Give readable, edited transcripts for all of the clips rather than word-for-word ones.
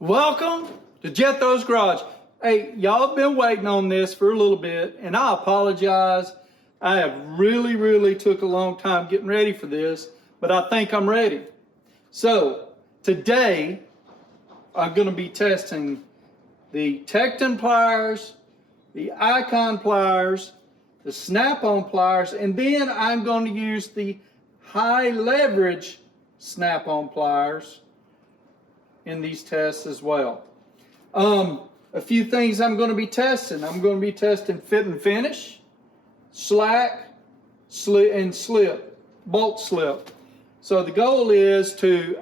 Welcome to Jethro's Garage. Hey, y'all have been waiting on this for a little bit, and I apologize. I have really took a long time getting ready for this, but I think I'm ready. So, today, I'm going to be testing the Tekton pliers, the Icon pliers, the snap-on pliers, and then I'm going to use the high leverage snap-on pliers in these tests as well. A few things I'm going to be testing. I'm going to be testing fit and finish, slack, and slip, bolt slip. So the goal is to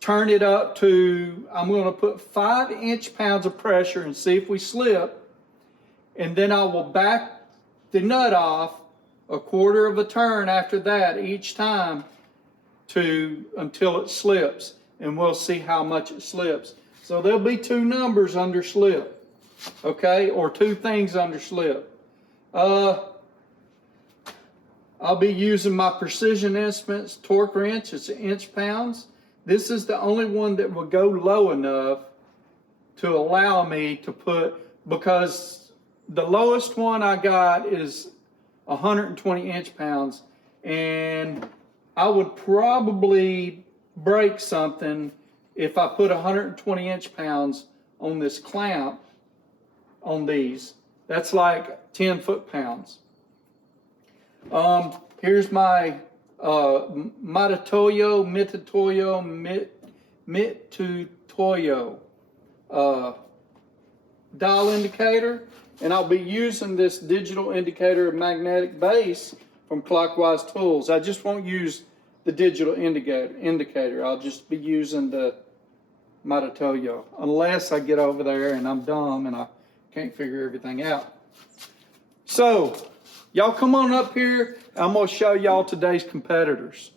turn it up to, I'm going to put 5 inch-pounds of pressure and see if we slip, and then I will back the nut off a quarter of a turn after that each time until it slips, and we'll see how much it slips. So there'll be 2 numbers under slip, okay, or 2 things under slip. I'll be using my Precision Instruments torque wrench. It's inch-pounds. This is the only one that will go low enough to allow me to put, because the lowest one I got is 120 inch-pounds, and I would probably break something if I put 120 inch-pounds on this clamp on these. That's like 10 foot-pounds. Here's my Mitutoyo dial indicator, and I'll be using this digital indicator magnetic base from Clockwise Tools. I just won't use the digital indicator. I'll just be using the Mitutoyo, unless I get over there and I'm dumb and I can't figure everything out. So, y'all come on up here. I'm gonna show y'all today's competitors.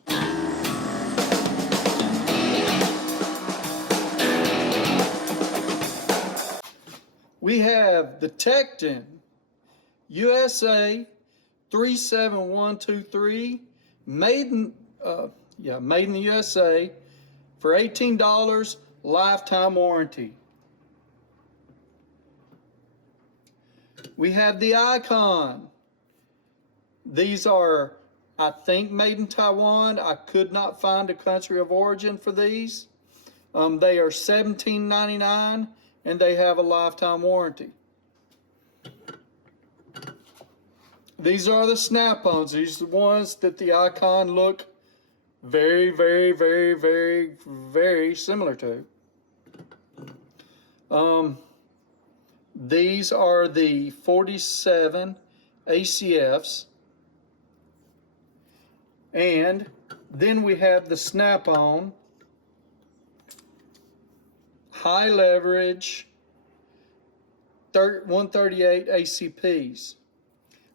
We have the Tekton USA 37123, made in the USA, for $18, lifetime warranty. We have the Icon. These are, I think, made in Taiwan. I could not find a country of origin for these. They are $17.99, and they have a lifetime warranty. These are the snap-ons. These are the ones that the Icon look very similar to. These are the 47 ACFs. And then we have the snap-on high leverage 138 ACPs.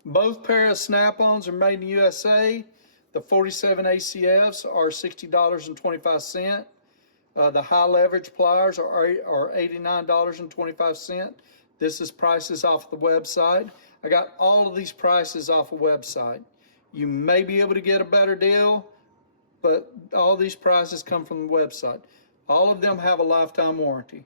Both pair of snap-ons are made in the USA. The 47 ACFs are $60.25. The high leverage pliers are $89.25. This is prices off the website. I got all of these prices off the website. You may be able to get a better deal, but all these prices come from the website. All of them have a lifetime warranty.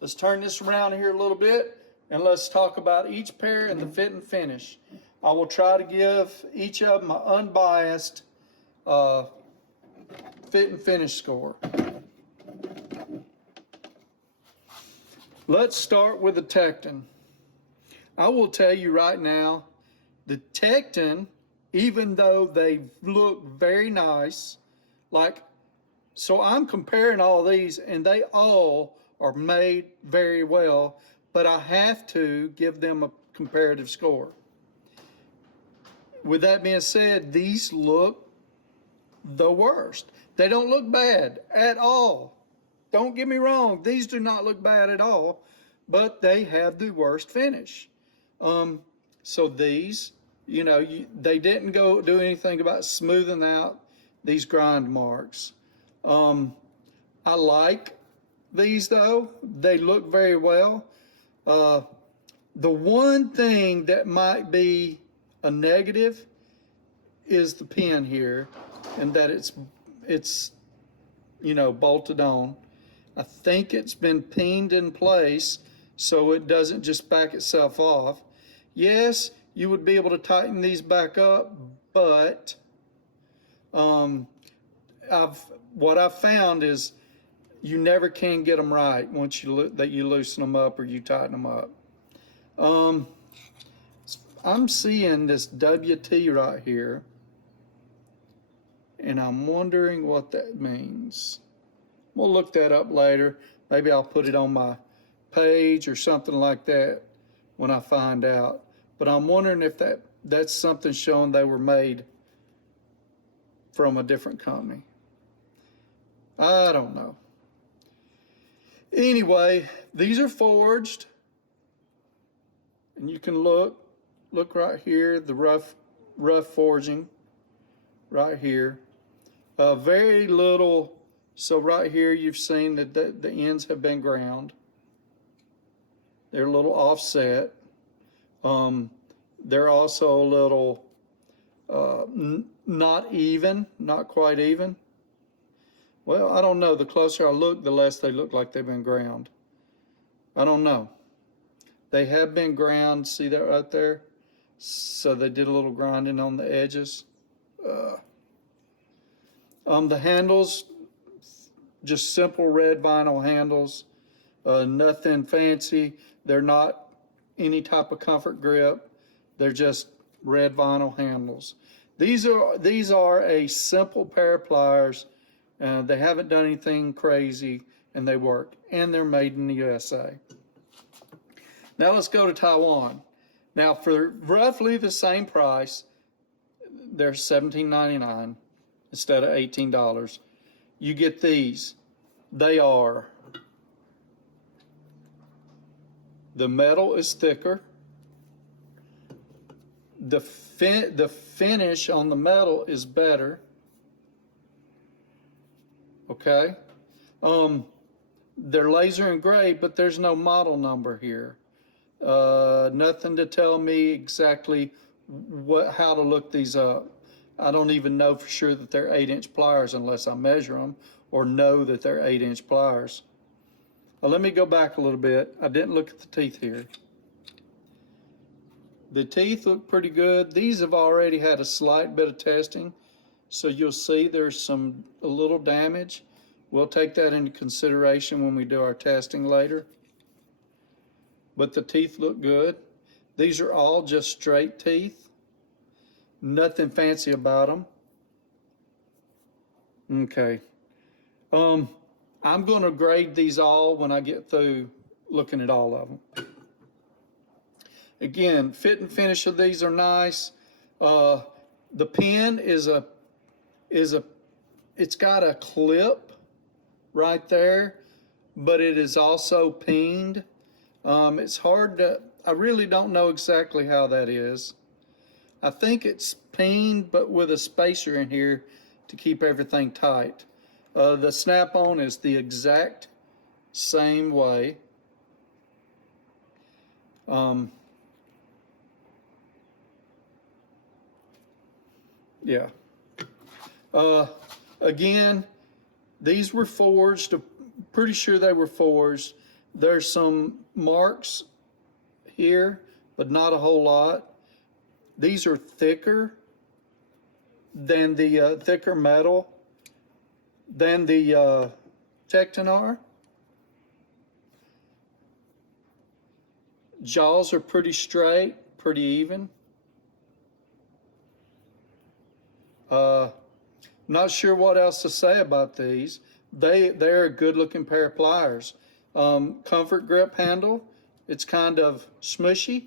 Let's turn this around here a little bit, and let's talk about each pair and the fit and finish. I will try to give each of them an unbiased fit and finish score. Let's start with the Tekton. I will tell you right now, the Tekton, even though they look very nice, so I'm comparing all these, and they all are made very well, but I have to give them a comparative score. With that being said, these look the worst. They don't look bad at all. Don't get me wrong, these do not look bad at all, but they have the worst finish. So these, they didn't go do anything about smoothing out these grind marks. I like these though. They look very well. The one thing that might be a negative is the pin here, and that it's bolted on. I think it's been pinned in place so it doesn't just back itself off. Yes, you would be able to tighten these back up, but what I've found is you never can get them right once you loosen them up or you tighten them up. I'm seeing this WT right here, and I'm wondering what that means. We'll look that up later. Maybe I'll put it on my page or something like that when I find out. But I'm wondering if that's something showing they were made from a different company. I don't know. Anyway, these are forged, and you can look right here, the rough forging right here. Very little. So right here, you've seen that the ends have been ground. They're a little offset. They're also a little not even, not quite even. Well, I don't know. The closer I look, the less they look like they've been ground. I don't know. They have been ground. See that right there? So they did a little grinding on the edges. The handles, just simple red vinyl handles. Nothing fancy. They're not any type of comfort grip. They're just red vinyl handles. These are a simple pair of pliers. They haven't done anything crazy, and they work. And they're made in the USA. Now let's go to Taiwan. Now for roughly the same price, they're $17.99 instead of $18. You get these. They are, the metal is thicker. The finish on the metal is better. Okay. They're laser engraved, but there's no model number here. Nothing to tell me exactly how to look these up. I don't even know for sure that they're 8-inch pliers unless I measure them or know that they're 8-inch pliers. Let me go back a little bit. I didn't look at the teeth here. The teeth look pretty good. These have already had a slight bit of testing, so you'll see there's a little damage. We'll take that into consideration when we do our testing later. But the teeth look good. These are all just straight teeth. Nothing fancy about them. Okay. I'm going to grade these all when I get through looking at all of them. Again, fit and finish of these are nice. The pin it's got a clip right there, but it is also peened. It's hard I really don't know exactly how that is. I think it's peened, but with a spacer in here to keep everything tight. The snap-on is the exact same way. Yeah. Again, these were forged. Pretty sure they were forged. There's some marks here, but not a whole lot. These are thicker than the thicker metal than the Tekton are. Jaws are pretty straight, pretty even. Not sure what else to say about these. They're a good looking pair of pliers. Comfort grip handle. It's kind of smushy.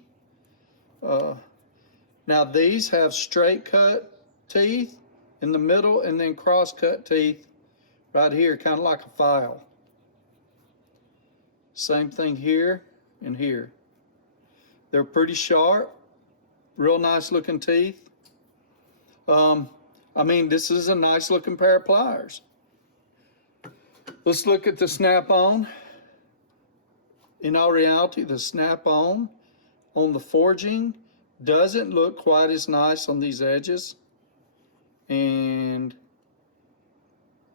Now these have straight cut teeth in the middle and then cross cut teeth right here, kind of like a file. Same thing here and here. They're pretty sharp, real nice looking teeth. I mean, this is a nice looking pair of pliers. Let's look at the snap-on. In all reality, the snap-on on the forging doesn't look quite as nice on these edges. And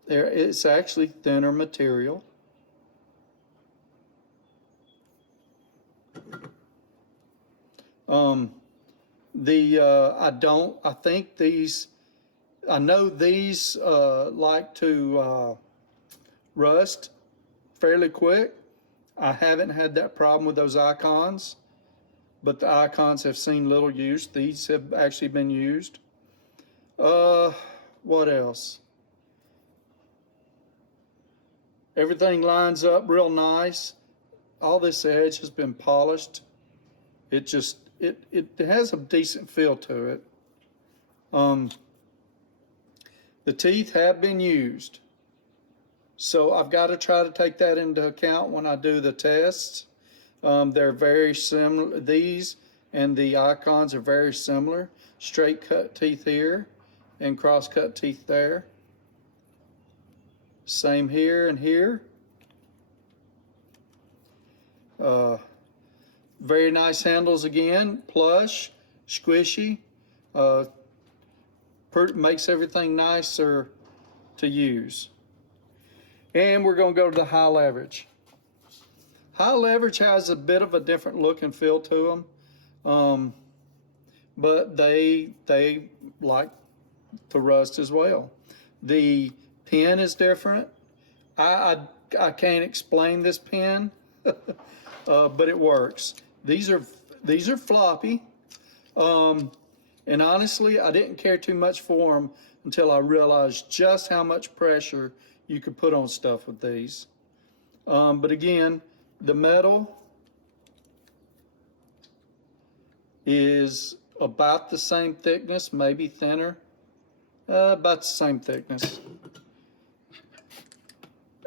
it's actually thinner material. I know these like to rust fairly quick. I haven't had that problem with those icons, but the icons have seen little use. These have actually been used. What else? Everything lines up real nice. All this edge has been polished. It just, it has a decent feel to it. The teeth have been used. So I've got to try to take that into account when I do the tests. They're very similar. These and the icons are very similar. Straight cut teeth here and cross cut teeth there. Same here and here. Very nice handles again, plush, squishy. Makes everything nicer to use. And we're going to go to the high leverage. High leverage has a bit of a different look and feel to them, but they like to rust as well. The pen is different. I can't explain this pen, but it works. These are floppy, and honestly, I didn't care too much for them until I realized just how much pressure you could put on stuff with these. But again, the metal is about the same thickness, maybe thinner, about the same thickness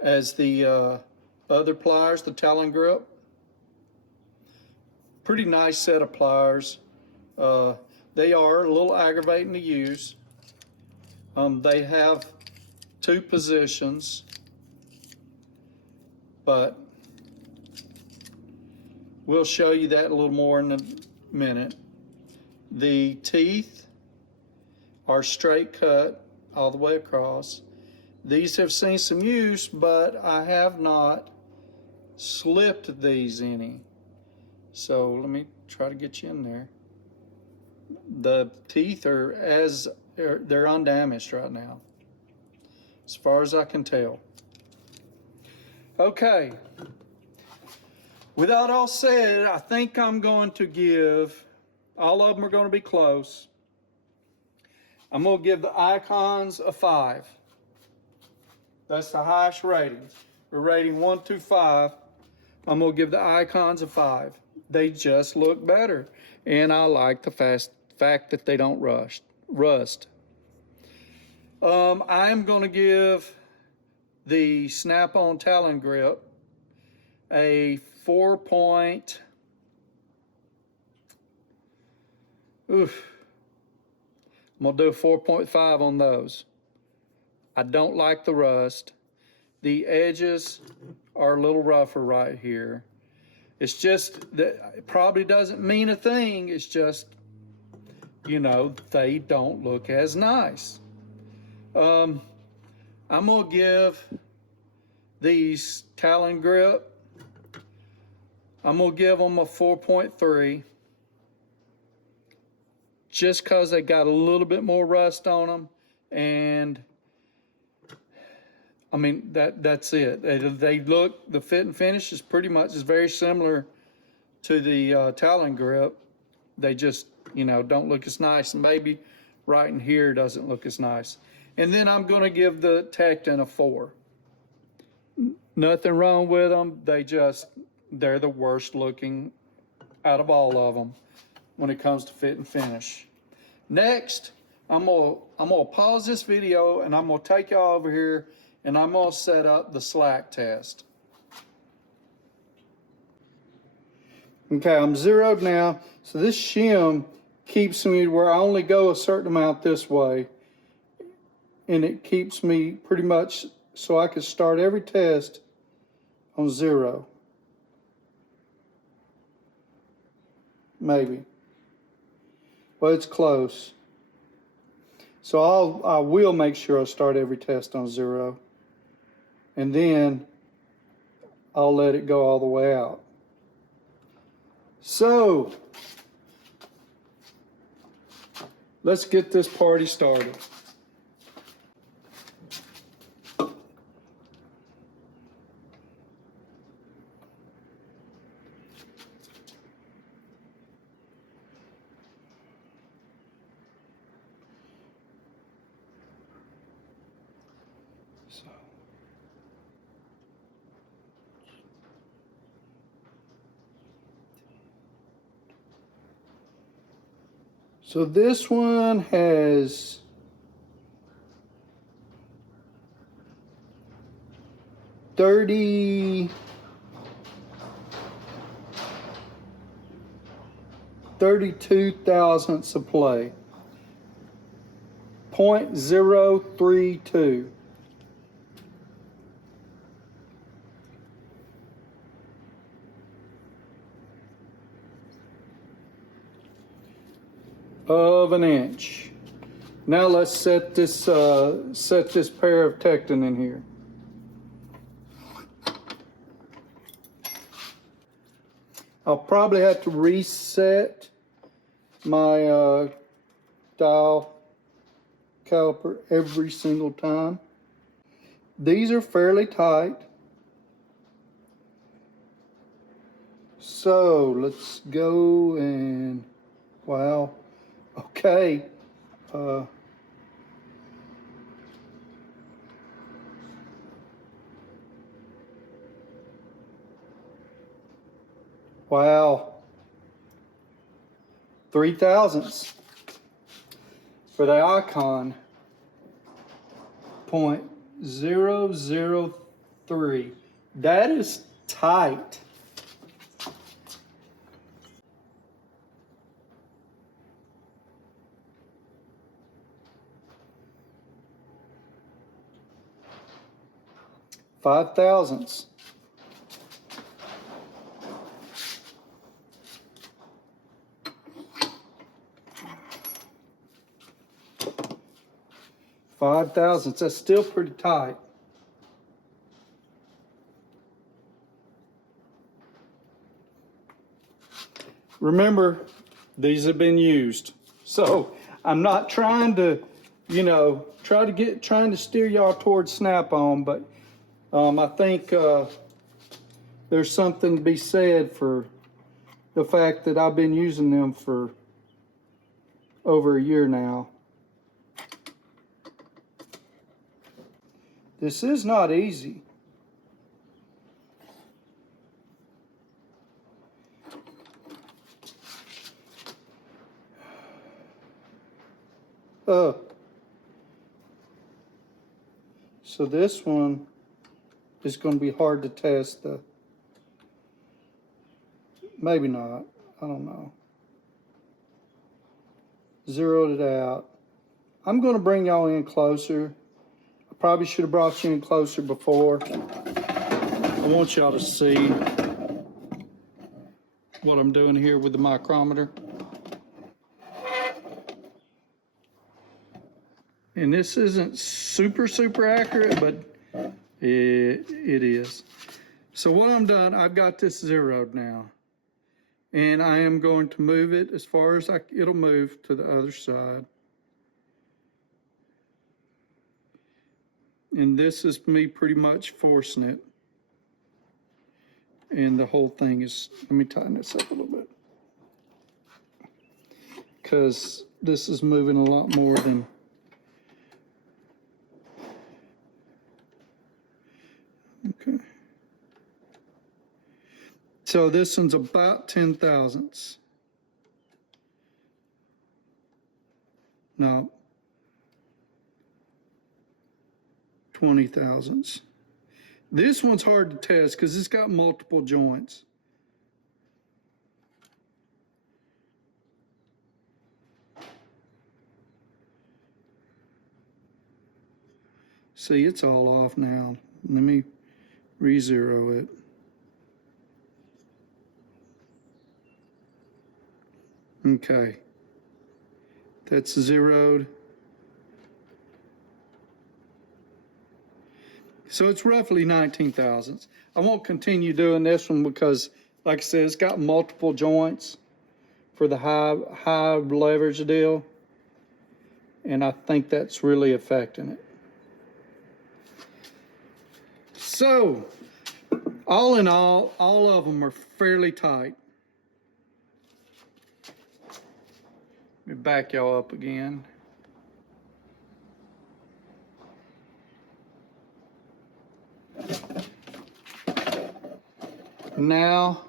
as the other pliers, the Talon grip. Pretty nice set of pliers. They are a little aggravating to use. They have 2 positions, but we'll show you that a little more in a minute. The teeth are straight cut all the way across. These have seen some use, but I have not slipped these any. So let me try to get you in there. The teeth they're undamaged right now, as far as I can tell. Okay. With that all said, I think I'm going to give, all of them are going to be close. I'm going to give the icons a 5. That's the highest rating. We're rating 1 through 5. I'm going to give the icons a 5. They just look better. And I like the fact that they don't rust. I am going to give the Snap-on Talon grip a 4 point. I'm going to do a 4.5 on those. I don't like the rust. The edges are a little rougher right here. It's just that it probably doesn't mean a thing. It's just, you know, they don't look as nice. I'm going to give these Talon grip, I'm going to give them a 4.3. Just because they got a little bit more rust on them. And I mean, that's it. They look, the fit and finish is pretty much very similar to the Talon grip. They just, you know, don't look as nice. And maybe right in here doesn't look as nice. And then I'm going to give the Tekton a 4. Nothing wrong with them. They're the worst looking out of all of them when it comes to fit and finish. Next, I'm gonna pause this video and I'm gonna take y'all over here and I'm gonna set up the slack test. Okay, I'm zeroed now. So this shim keeps me where I only go a certain amount this way. And it keeps me pretty much so I can start every test on 0. Maybe. Well, it's close. So I will make sure I start every test on 0. And then I'll let it go all the way out. So let's get this party started. So this one has 32 thousandths of play. 0.032. Of an inch. Now let's set this pair of Tekton in here. I'll probably have to reset my dial caliper every single time. These are fairly tight. So let's go and, wow, okay. Wow. 3 thousandths for the icon. 0.003. That is tight. Five thousandths. That's still pretty tight. Remember, these have been used. So I'm not trying to, trying to steer y'all towards snap-on, but I think there's something to be said for the fact that I've been using them for over a year now. This is not easy. So this one is going to be hard to test. Maybe not. I don't know. Zeroed it out. I'm going to bring y'all in closer. I probably should have brought you in closer before. I want y'all to see what I'm doing here with the micrometer. And this isn't super accurate, but it is. So what I'm done, I've got this zeroed now. And I am going to move it as far as it'll move to the other side. And this is me pretty much forcing it. And the whole thing is, let me tighten this up a little bit. Because this is moving a lot more than. Okay. So this one's about 10 thousandths. No. 20 thousandths. This one's hard to test because it's got multiple joints. See, it's all off now. Let me re-zero it. Okay. That's zeroed. So it's roughly 19 thousandths. I won't continue doing this one because, like I said, it's got multiple joints for the high leverage deal. and I think that's really affecting it. So, all in all of them are fairly tight. Let me back y'all up again. Now,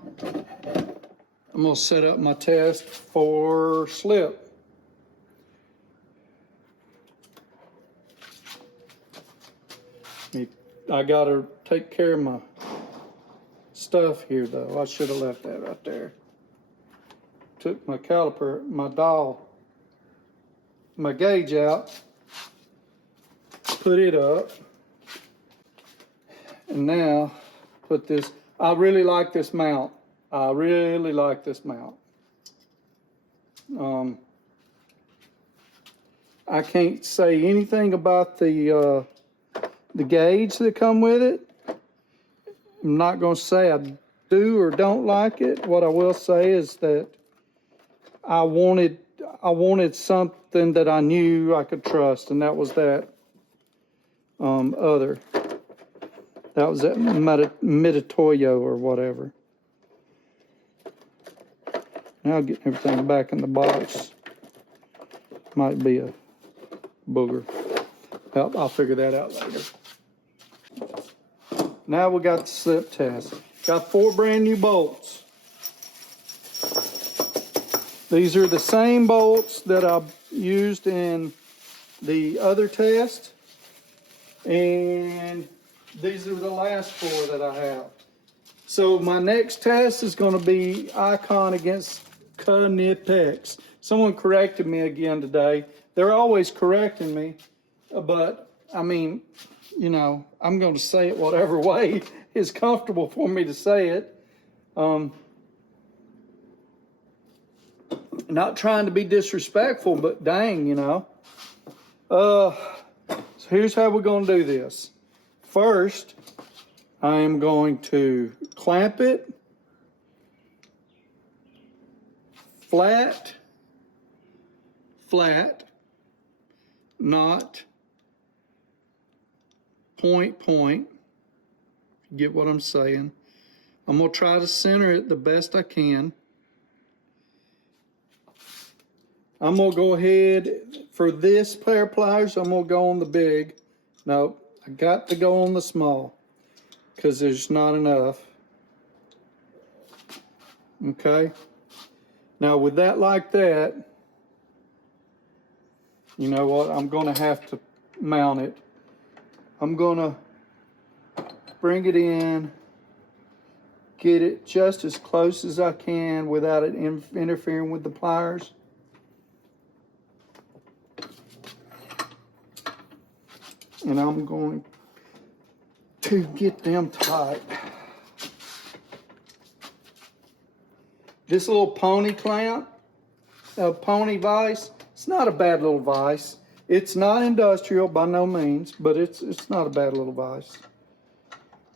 I'm gonna set up my test for slip. I gotta take care of my stuff here though. I should have left that right there. Took my caliper, my gauge out, put it up, and now put this. I really like this mount. I really like this mount. I can't say anything about the gauge that come with it. I'm not going to say I do or don't like it. What I will say is that I wanted something that I knew I could trust, and that was that other. That was that Meditoyo or whatever. Now getting everything back in the box might be a booger. I'll figure that out later. Now we got the slip test. Got 4 brand new bolts. These are the same bolts that I used in the other test. And these are the last 4 that I have. So my next test is going to be Icon against Knipex. Someone corrected me again today. They're always correcting me, but I mean, you know, I'm going to say it whatever way is comfortable for me to say it. Not trying to be disrespectful, but dang, you know. So here's how we're going to do this. First, I am going to clamp it flat, not point. Get what I'm saying? I'm going to try to center it the best I can. I'm going to go ahead, for this pair of pliers, I'm going to go on the big. No, I got to go on the small because there's not enough. Okay? Now with that like that, you know what? I'm going to have to mount it. I'm going to bring it in, get it just as close as I can without it interfering with the pliers. And I'm going to get them tight. This little pony clamp, pony vise, it's not a bad little vise. It's not industrial by no means, but it's not a bad little vise.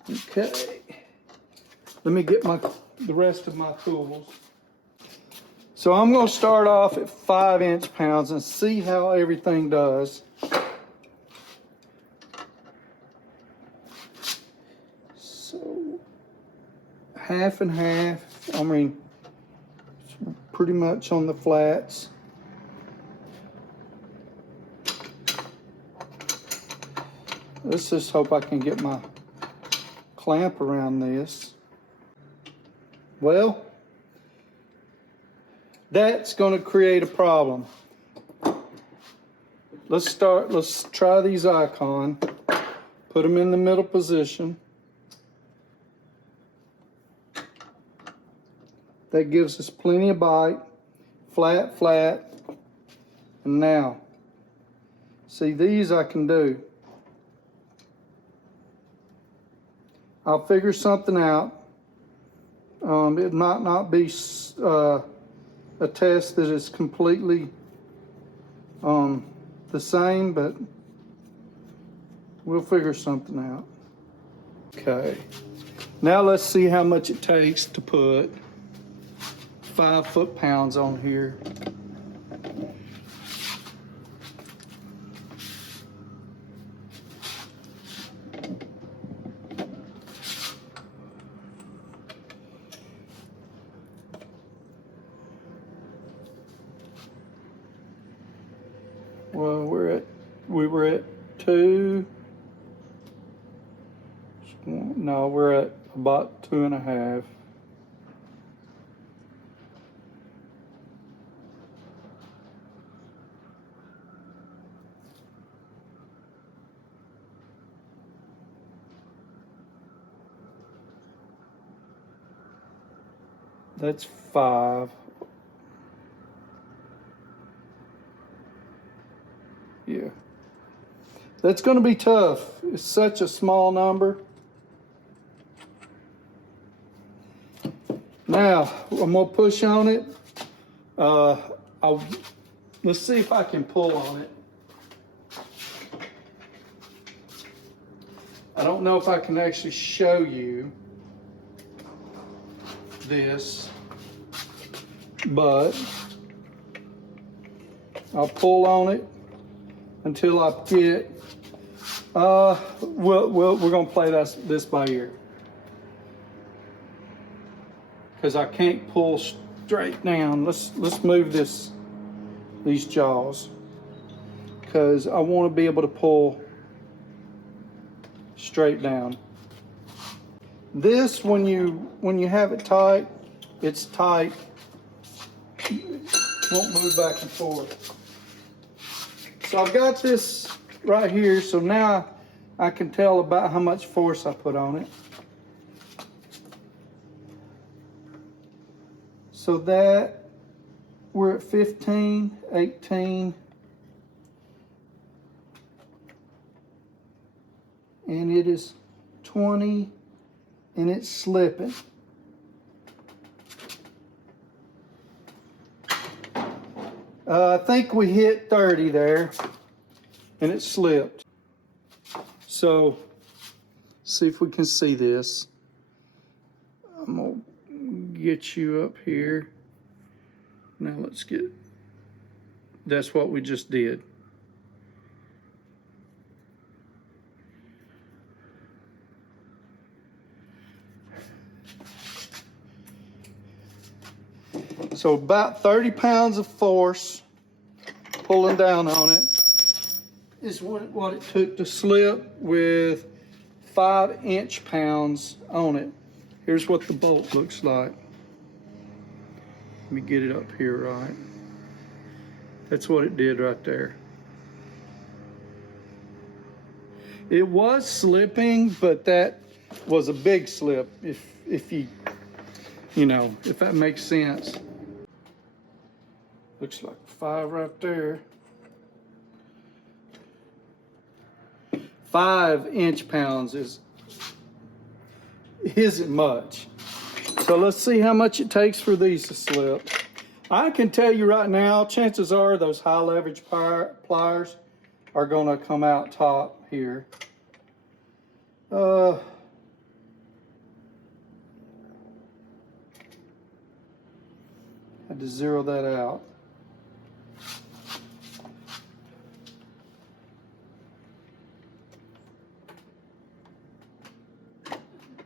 Okay. Let me get the rest of my tools. So I'm going to start off at 5 inch-pounds and see how everything does. So half and half. I mean, pretty much on the flats. Let's just hope I can get my clamp around this. Well, that's going to create a problem. Let's try these Icon. Put them in the middle position. That gives us plenty of bite. Flat. And now, see, these I can do. I'll figure something out. It might not be a test that is completely the same, but we'll figure something out. Okay, now let's see how much it takes to put 5 foot-pounds on here. we were at 2. No, we're at about 2.5. That's 5. Yeah. That's going to be tough. It's such a small number. Now, I'm going to push on it. Let's see if I can pull on it. I don't know if I can actually show you this, but I'll pull on it until I get, we're gonna play this by ear. Because I can't pull straight down. Let's move these jaws. Because I want to be able to pull straight down. This, when you have it tight, it's tight. Won't move back and forth. So I've got this right here, so now I can tell about how much force I put on it. So that we're at 15, 18, and it is 20, and it's slipping. I think we hit 30 there, and it slipped. So, see if we can see this. I'm gonna get you up here. Now let's get, that's what we just did. So about 30 pounds of force pulling down on it is what it took to slip with 5 inch-pounds on it. Here's what the bolt looks like. Let me get it up here right. That's what it did right there. It was slipping, but that was a big slip, if you know, if that makes sense. Looks like 5 right there. 5 inch-pounds isn't much. So let's see how much it takes for these to slip. I can tell you right now, chances are those high leverage pliers are gonna come out top here. Had to zero that out.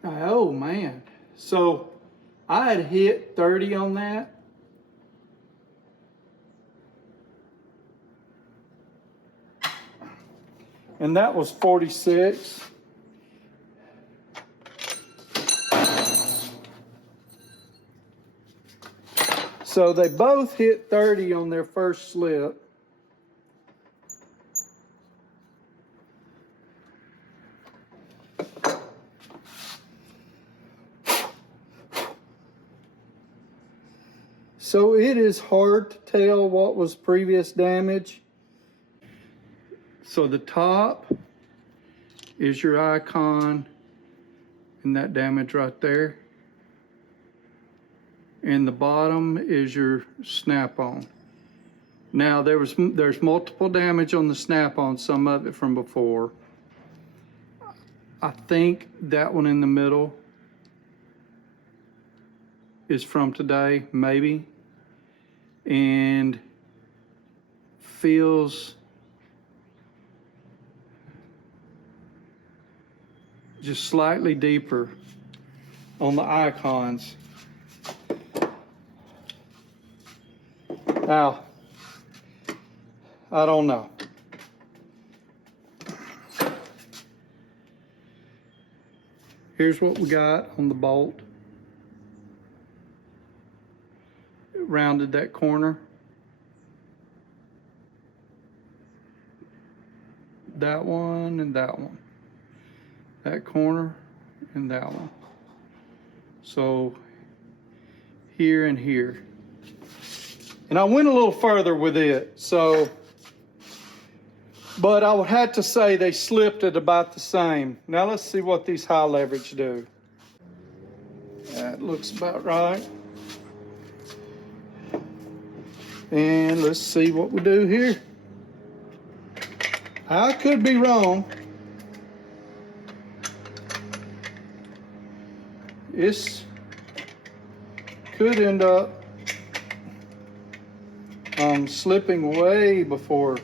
Oh man, so I had hit 30 on that. And that was 46. So they both hit 30 on their first slip. So it is hard to tell what was previous damage. So the top is your icon and that damage right there. And the bottom is your snap-on. Now there's multiple damage on the snap-on, some of it from before. I think that one in the middle is from today, maybe. And feels just slightly deeper on the icons. Now, I don't know. Here's what we got on the bolt. It rounded that corner. That one and that one. That corner and that one. So here and here. And I went a little further with it, so, but I would have to say they slipped at about the same. Now let's see what these high leverage do. That looks about right. And let's see what we do here. I could be wrong. This could end up slipping way before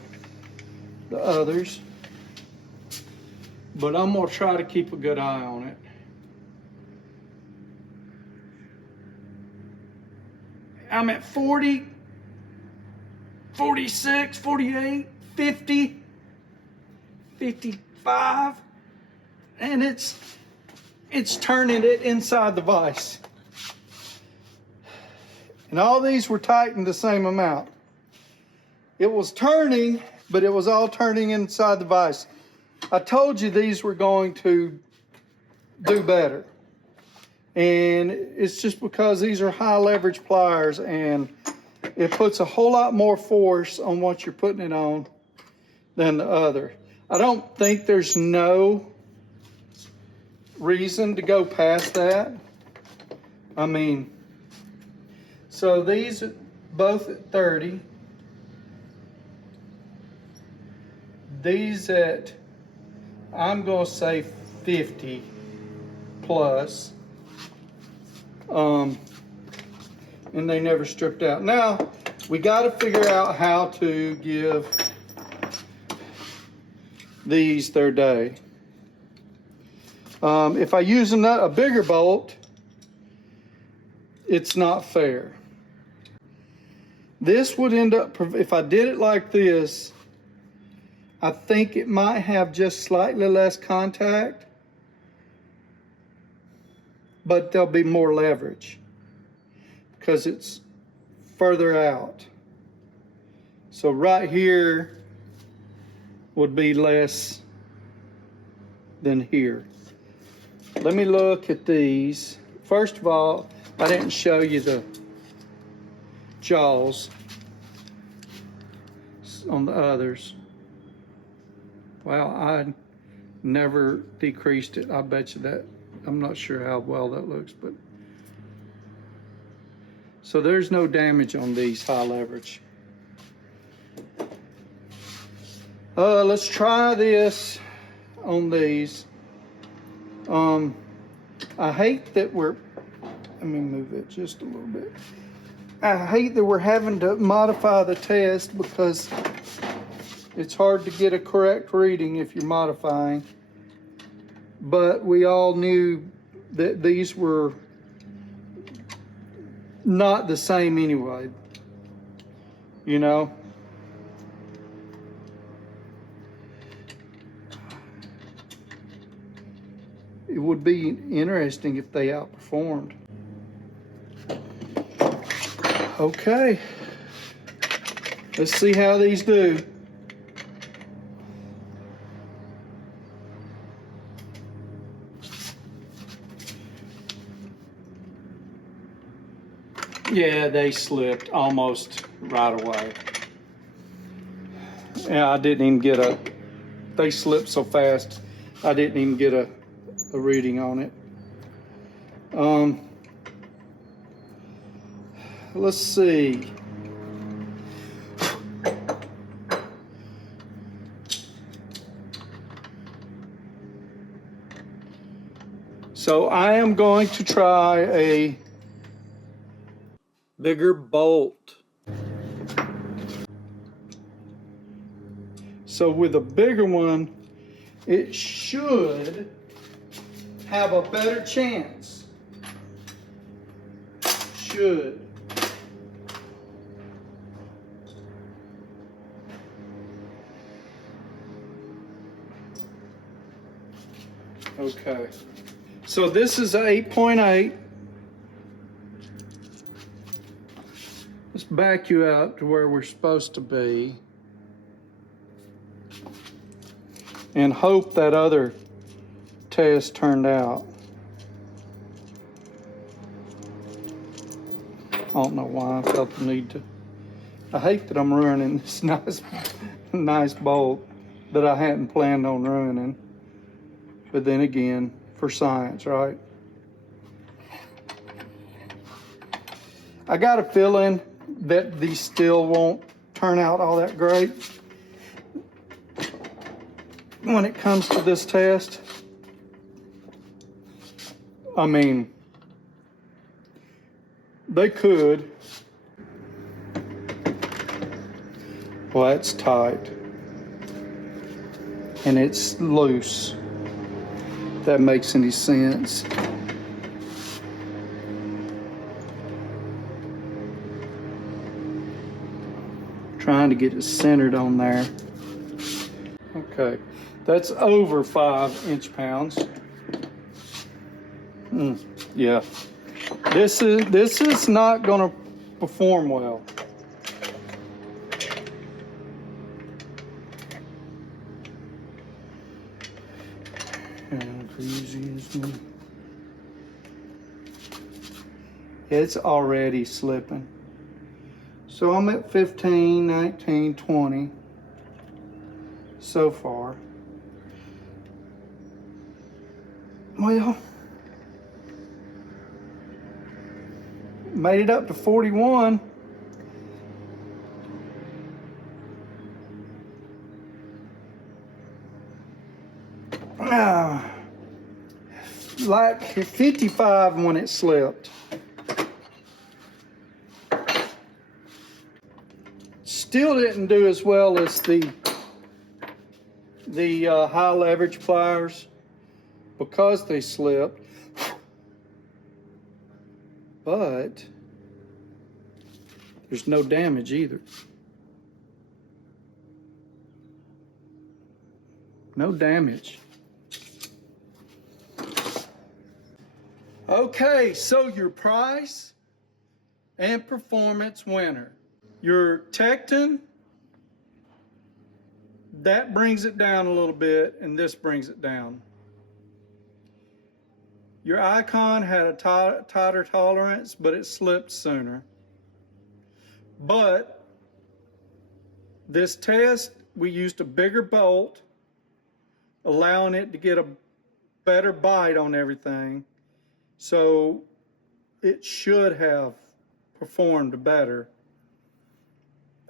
the others, but I'm gonna try to keep a good eye on it. I'm at 40, 46, 48, 50, 55, and it's turning it inside the vise. And all these were tightened the same amount. It was turning, but it was all turning inside the vise. I told you these were going to do better. And it's just because these are high leverage pliers and it puts a whole lot more force on what you're putting it on than the other. I don't think there's no reason to go past that. I mean, so these are both at 30. These at, I'm gonna say 50 plus. And they never stripped out. Now, we gotta figure out how to give these their day. If I use a bigger bolt, it's not fair. This would end up, if I did it like this, I think it might have just slightly less contact, but there'll be more leverage because it's further out. So right here would be less than here. Let me look at these. First of all, I didn't show you the jaws on the others. Wow, I never decreased it. I bet you that. I'm not sure how well that looks, but. So there's no damage on these high leverage. Let's try this on these. I hate that let me move it just a little bit. I hate that we're having to modify the test because it's hard to get a correct reading if you're modifying. But we all knew that these were not the same anyway, you know? It would be interesting if they outperformed. Okay, let's see how these do. Yeah, they slipped almost right away. Yeah, I didn't even get they slipped so fast, I didn't even get a reading on it. Let's see. So I am going to try a bigger bolt. So with a bigger one, it should have a better chance. Should. Okay. So this is a 8.8. Let's back you up to where we're supposed to be. And hope that other test turned out. I don't know why I felt the need to. I hate that I'm ruining this nice bolt that I hadn't planned on ruining. But then again, for science, right? I got a feeling that these still won't turn out all that great when it comes to this test. I mean, they could. Well, that's tight. And it's loose. If that makes any sense. Trying to get it centered on there. Okay, that's over 5 inch-pounds. Yeah, this is not going to perform well. It's already slipping. So I'm at 15, 19, 20 so far. Well, made it up to 41. Like 55 when it slipped. Still didn't do as well as the high leverage pliers because they slipped. But there's no damage either. No damage. Okay, so your price and performance winner. Your Tekton, that brings it down a little bit, and this brings it down. Your Icon had a tighter tolerance, but it slipped sooner. But this test, we used a bigger bolt, allowing it to get a better bite on everything. So it should have performed better.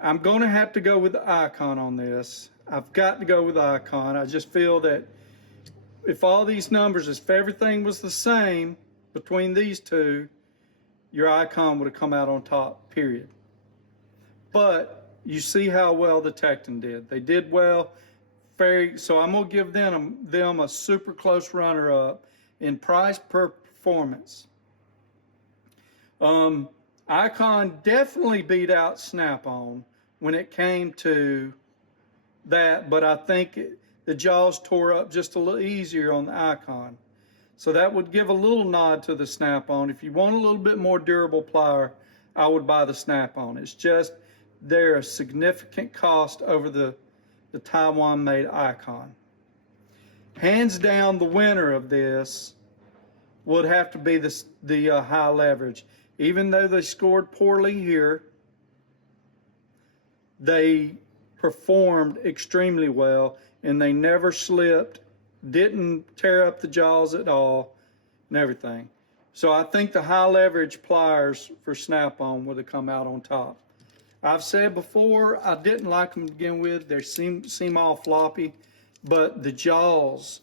I'm going to have to go with the Icon on this. I've got to go with the Icon. I just feel that if all these numbers, if everything was the same between these two, your Icon would have come out on top, period. But you see how well the Tekton did. They did well. So I'm going to give them a super close runner-up in price per performance. Icon definitely beat out Snap-on when it came to that, but I think the jaws tore up just a little easier on the Icon. So that would give a little nod to the Snap-on. If you want a little bit more durable plier, I would buy the Snap-on. It's just they're a significant cost over the Taiwan-made Icon. Hands down, the winner of this would have to be the high leverage. Even though they scored poorly here, they performed extremely well, and they never slipped, didn't tear up the jaws at all, and everything. So I think the high leverage pliers for Snap-on would have come out on top. I've said before, I didn't like them to begin with. They seem all floppy, but the jaws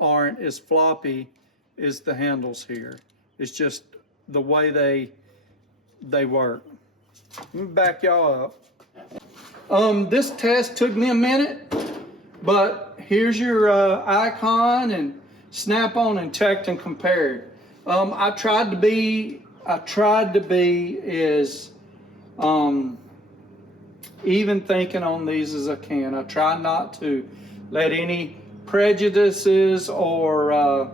aren't as floppy as the handles here. It's just the way they work. Let me back y'all up. This test took me a minute, but here's your Icon and Snap-on and Tekton compared. I tried to be as even thinking on these as I can. I try not to let any prejudices or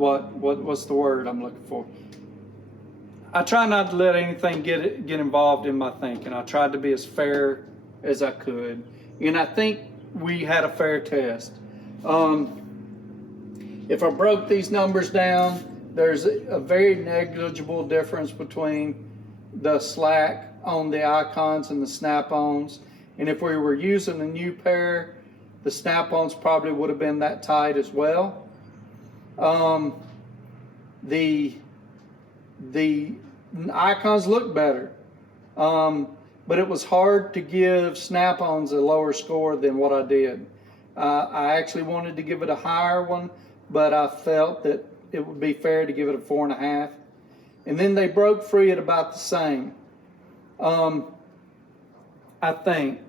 what's the word I'm looking for? I try not to let anything get involved in my thinking. I tried to be as fair as I could, and I think we had a fair test. If I broke these numbers down, there's a very negligible difference between the slack on the icons and the snap-ons. And if we were using a new pair, the snap-ons probably would have been that tight as well. The icons look better, but it was hard to give snap-ons a lower score than what I did. I actually wanted to give it a higher one, but I felt that it would be fair to give it a 4.5. And then they broke free at about the same. I think,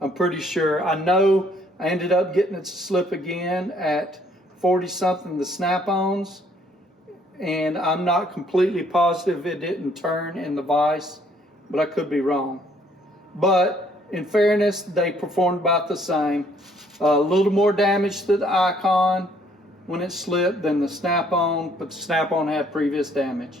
I'm pretty sure. I know I ended up getting it to slip again at 40 something, the snap-ons. And I'm not completely positive it didn't turn in the vise, but I could be wrong. But in fairness, they performed about the same. A little more damage to the icon when it slipped than the snap-on, but the snap-on had previous damage.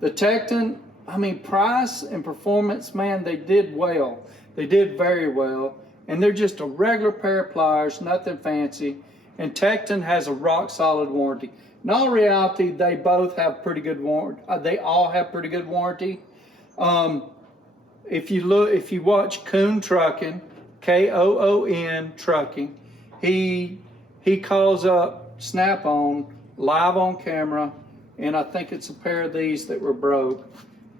The Tekton, I mean, price and performance, man, they did well. They did very well. And they're just a regular pair of pliers, nothing fancy. And Tekton has a rock solid warranty. In all reality, they both have pretty good warranty. They all have pretty good warranty. If you watch Koon Trucking, Koon Trucking, he calls up Snap-on live on camera, and I think it's a pair of these that were broke,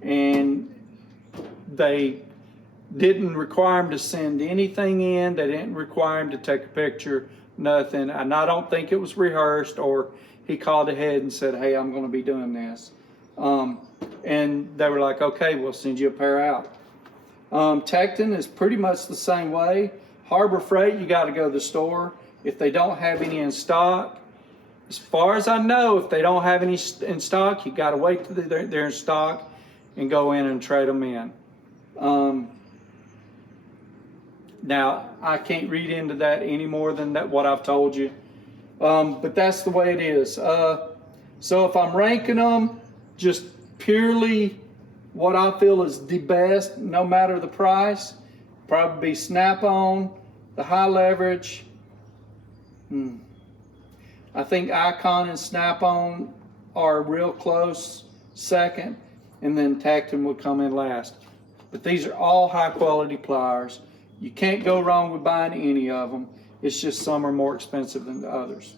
and they didn't require him to send anything in. They didn't require him to take a picture, nothing. And I don't think it was rehearsed, or he called ahead and said, hey, I'm going to be doing this. And they were like, okay, we'll send you a pair out. Tekton is pretty much the same way. Harbor Freight, you got to go to the store. If they don't have any in stock, as far as I know, if they don't have any in stock, you got to wait till they're in stock and go in and trade them in. Now, I can't read into that any more than what I've told you. But that's the way it is. So if I'm ranking them just purely what I feel is the best, no matter the price, probably be Snap-on, the high leverage. I think Icon and Snap-on are real close second, and then Tekton would come in last. But these are all high quality pliers. You can't go wrong with buying any of them. It's just some are more expensive than the others.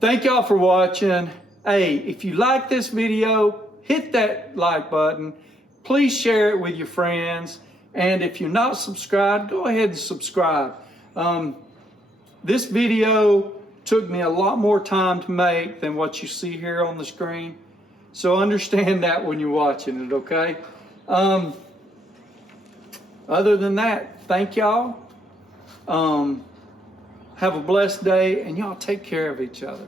Thank y'all for watching. Hey, if you like this video, hit that like button. Please share it with your friends. And if you're not subscribed, go ahead and subscribe. This video took me a lot more time to make than what you see here on the screen. So understand that when you're watching it, okay? Other than that, thank y'all. Have a blessed day, and y'all take care of each other.